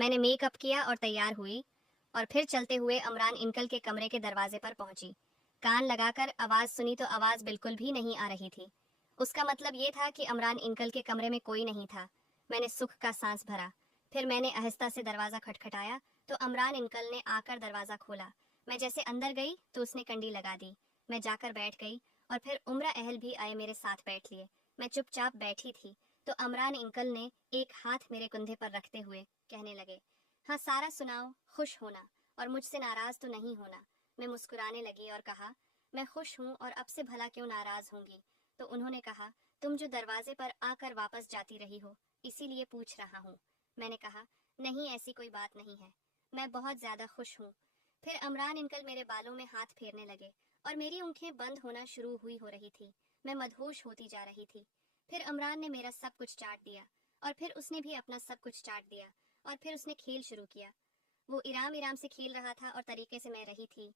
میں نے make up کیا اور تیار ہوئی اور پھر چلتے ہوئے عمران انکل کے کمرے کے دروازے پر پہنچی۔ کان لگا کر آواز سنی تو آواز بالکل بھی نہیں آ رہی تھی۔ اس کا مطلب یہ تھا کہ عمران انکل کے کمرے میں کوئی نہیں تھا۔ میں نے سکھ کا سانس بھرا۔ پھر میں نے آہستہ سے دروازہ کھٹکھٹایا تو عمران انکل نے آ کر دروازہ کھولا۔ میں جیسے اندر گئی تو اس نے کنڈی لگا دی۔ میں جا کر بیٹھ گئی اور پھر عمرہ اہل بھی آئے میرے ساتھ بیٹھ لیے۔ میں چپ چاپ بیٹھی تھی تو عمران انکل نے ایک ہاتھ میرے کندھے پر رکھتے ہوئے کہنے لگے، ہاں سارا سناؤ، خوش ہونا اور مجھ سے ناراض تو نہیں ہونا۔ میں مسکرانے لگی اور کہا، میں خوش ہوں اور اب سے بھلا کیوں ناراض ہوں گی؟ تو انہوں نے کہا، تم جو دروازے پر آ کر واپس جاتی رہی ہو اسی لیے پوچھ رہا ہوں۔ میں نے کہا، نہیں ایسی کوئی بات نہیں ہے، میں بہت زیادہ خوش ہوں۔ پھر عمران انکل میرے بالوں میں ہاتھ پھیرنے لگے اور میری آنکھیں بند ہونا شروع ہو رہی تھی۔ میں مدہوش ہوتی جا رہی تھی۔ پھر عمران نے میرا سب کچھ چاٹ دیا اور پھر اس نے بھی اپنا سب کچھ چاٹ دیا اور پھر اس نے کھیل شروع کیا۔ وہ ارام سے کھیل رہا تھا اور طریقے سے میں رہی تھی۔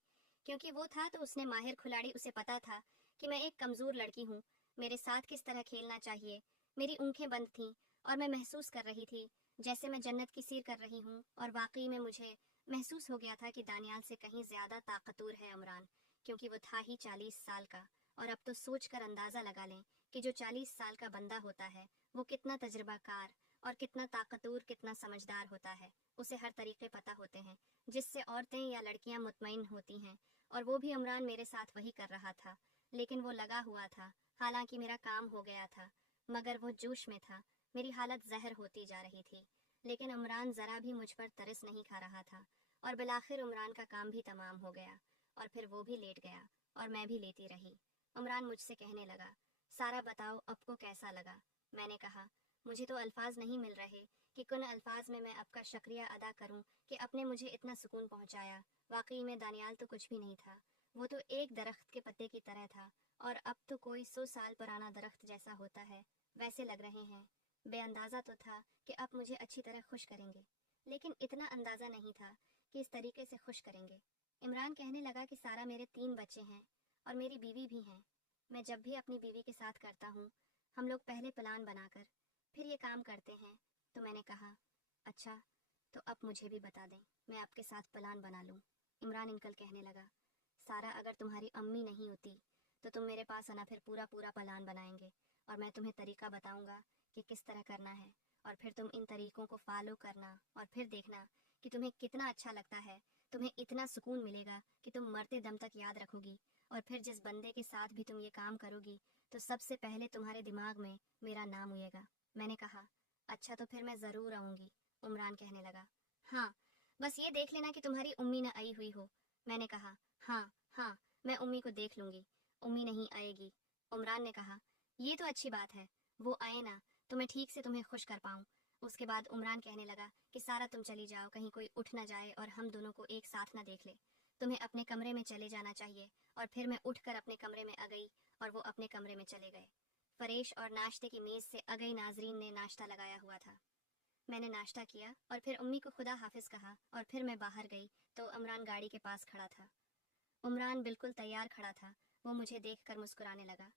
کیونکہ وہ تھا تو اس نے ماہر کھلاڑی، اسے پتا تھا کہ میں ایک کمزور لڑکی ہوں، میرے ساتھ کس طرح کھیلنا چاہیے۔ میری آنکھیں بند تھیں اور میں محسوس کر رہی تھی جیسے میں جنت کی سیر کر رہی ہوں، اور واقعی میں مجھے محسوس ہو گیا تھا کہ دانیال سے کہیں زیادہ طاقتور ہے عمران، کیونکہ وہ تھا ہی 40 سال کا۔ اور اب تو سوچ کر اندازہ لگا لیں کہ جو 40 سال کا بندہ ہوتا ہے وہ کتنا تجربہ کار اور کتنا طاقتور، کتنا سمجھدار ہوتا ہے۔ اسے ہر طریقے پتہ ہوتے ہیں جس سے عورتیں یا لڑکیاں مطمئن ہوتی ہیں، اور وہ بھی عمران میرے ساتھ وہی کر رہا تھا۔ لیکن وہ لگا ہوا تھا، حالانکہ میرا کام ہو گیا تھا، مگر وہ جوش میں تھا۔ میری حالت زہر ہوتی جا رہی تھی، لیکن عمران ذرا بھی مجھ پر ترس نہیں کھا رہا تھا، اور بالآخر عمران کا کام بھی تمام ہو گیا اور پھر وہ بھی لیٹ گیا اور میں بھی لیتی رہی۔ عمران مجھ سے کہنے لگا، سارا بتاؤ آپ کو کیسا لگا؟ میں نے کہا، مجھے تو الفاظ نہیں مل رہے کہ کن الفاظ میں آپ کا شکریہ ادا کروں کہ آپ نے مجھے اتنا سکون پہنچایا۔ واقعی میں دانیال تو کچھ بھی نہیں تھا، وہ تو ایک درخت کے پتے کی طرح تھا، اور اب تو کوئی 100 سال پرانا درخت جیسا ہوتا ہے ویسے لگ رہے ہیں۔ بے اندازہ تو تھا کہ آپ مجھے اچھی طرح خوش کریں گے، لیکن اتنا اندازہ نہیں تھا کہ اس طریقے سے خوش کریں گے۔ عمران کہنے لگا کہ سارا، میرے 3 بچے ہیں اور میری بیوی بھی ہیں۔ میں جب بھی اپنی بیوی کے ساتھ کرتا ہوں، ہم لوگ پہلے پلان بنا کر پھر یہ کام کرتے ہیں۔ تو میں نے کہا، اچھا تو اب مجھے بھی بتا دیں، میں آپ کے ساتھ پلان بنا لوں۔ عمران انکل کہنے لگا، سارا اگر تمہاری امی نہیں ہوتی تو تم میرے پاس آنا، پھر پورا پلان بنائیں گے اور میں تمہیں طریقہ بتاؤں گا کہ کس طرح کرنا ہے، اور پھر تم ان طریقوں کو فالو کرنا اور پھر دیکھنا کہ تمہیں کتنا اچھا لگتا ہے۔ تمہیں اتنا سکون ملے گا کہ تم مرتے دم تک یاد رکھو گی، اور پھر جس بندے کے ساتھ بھی تم یہ کام کرو گی تو سب سے پہلے تمہارے دماغ میں میرا نام ہوئے گا۔ میں نے کہا، اچھا تو پھر میں ضرور آؤں گی۔ عمران کہنے لگا، ہاں بس یہ دیکھ لینا کہ تمہاری امی نہ آئی ہوئی ہو۔ میں نے کہا، ہاں میں امی کو دیکھ لوں گی، امی نہیں آئے گی۔ عمران نے کہا، یہ تو اچھی بات ہے، وہ آئے نا تو میں ٹھیک سے تمہیں خوش کر پاؤں۔ اس کے بعد عمران کہنے لگا کہ سارا تم چلی جاؤ، کہیں کوئی اٹھ نہ جائے اور ہم دونوں کو ایک ساتھ نہ دیکھ لے۔ تمہیں اپنے کمرے میں چلے جانا چاہیے۔ اور پھر میں اٹھ کر اپنے کمرے میں آ گئی اور وہ اپنے کمرے میں چلے گئے۔ فریش اور ناشتے کی میز سے آ گئی ناظرین نے ناشتہ لگایا ہوا تھا۔ میں نے ناشتہ کیا اور پھر امی کو خدا حافظ کہا اور پھر میں باہر گئی تو عمران گاڑی کے پاس کھڑا تھا۔ عمران بالکل تیار کھڑا تھا، وہ مجھے دیکھ کر مسکرانے لگا۔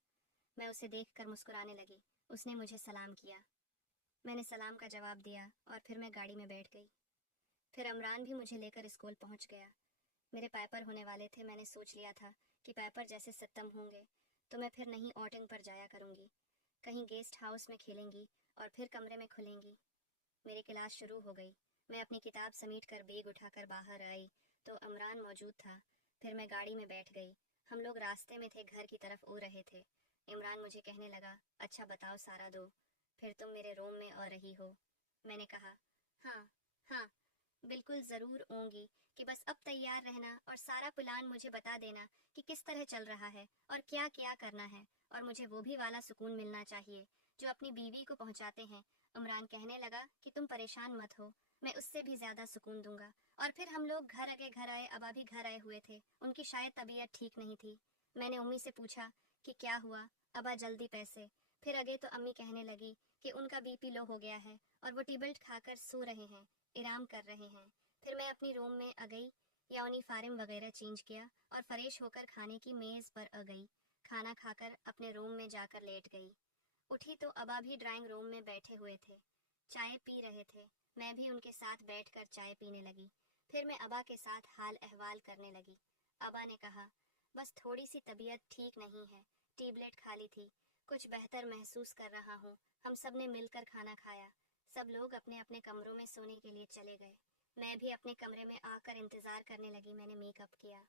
میں اسے دیکھ کر مسکرانے لگی۔ اس نے مجھے سلام کیا، میں نے سلام کا جواب دیا اور پھر میں گاڑی میں بیٹھ گئی۔ پھر عمران بھی مجھے لے کر اسکول پہنچ گیا۔ میرے پیپر ہونے والے تھے۔ میں نے سوچ لیا تھا کہ پیپر جیسے ختم ہوں گے تو میں پھر نہیں آؤٹنگ پر جایا کروں گی، کہیں گیسٹ ہاؤس میں کھیلیں گی اور پھر کمرے میں کھلیں گی۔ میری کلاس شروع ہو گئی۔ میں اپنی کتاب سمیٹ کر بیگ اٹھا کر باہر آئی تو عمران موجود تھا۔ پھر میں گاڑی میں بیٹھ گئی۔ ہم لوگ راستے میں تھے، گھر کی طرف آ رہے تھے۔ عمران مجھے کہنے لگا، اچھا بتاؤ سارا دو، پھر تم میرے روم میں آ رہی ہو؟ میں نے کہا، ہاں بالکل ضرور آؤں گی، کہ بس اب تیار رہنا اور سارا پلان مجھے بتا دینا کہ کس طرح چل رہا ہے اور کیا کیا کرنا ہے، اور مجھے وہ بھی والا سکون ملنا چاہیے جو اپنی بیوی کو پہنچاتے ہیں۔ عمران کہنے لگا کہ تم پریشان مت ہو، میں اس سے بھی زیادہ سکون دوں گا۔ اور پھر ہم لوگ گھر آئے، ابا بھی گھر آئے ہوئے تھے، ان کی شاید طبیعت ٹھیک نہیں تھی۔ میں نے امی سے پوچھا کہ کیا ہوا، ابا جلدی پیسے۔ پھر آگے تو امی کہنے لگی کہ ان کا بی پی لو ہو گیا ہے اور وہ ٹیبلٹ کھا کر سو رہے ہیں، آرام کر رہے ہیں۔ پھر میں اپنی روم میں آ گئی، یونیفارم وغیرہ چینج کیا اور فریش ہو کر کھانے کی میز پر آ گئی۔ کھانا کھا کر اپنے روم میں جا کر لیٹ گئی۔ اٹھی تو ابا بھی ڈرائنگ روم میں بیٹھے ہوئے تھے، چائے پی رہے تھے۔ میں بھی ان کے ساتھ بیٹھ کر چائے پینے لگی۔ پھر میں ابا کے ساتھ حال احوال کرنے لگی۔ ابا نے کہا، بس تھوڑی سی طبیعت ٹھیک نہیں ہے، ٹیبلٹ کھالی تھی، کچھ بہتر محسوس کر رہا ہوں۔ ہم سب نے مل کر کھانا کھایا، سب لوگ اپنے اپنے کمروں میں سونے کے لیے چلے گئے۔ میں بھی اپنے کمرے میں آ کر انتظار کرنے لگی۔ میں نے میک اپ کیا،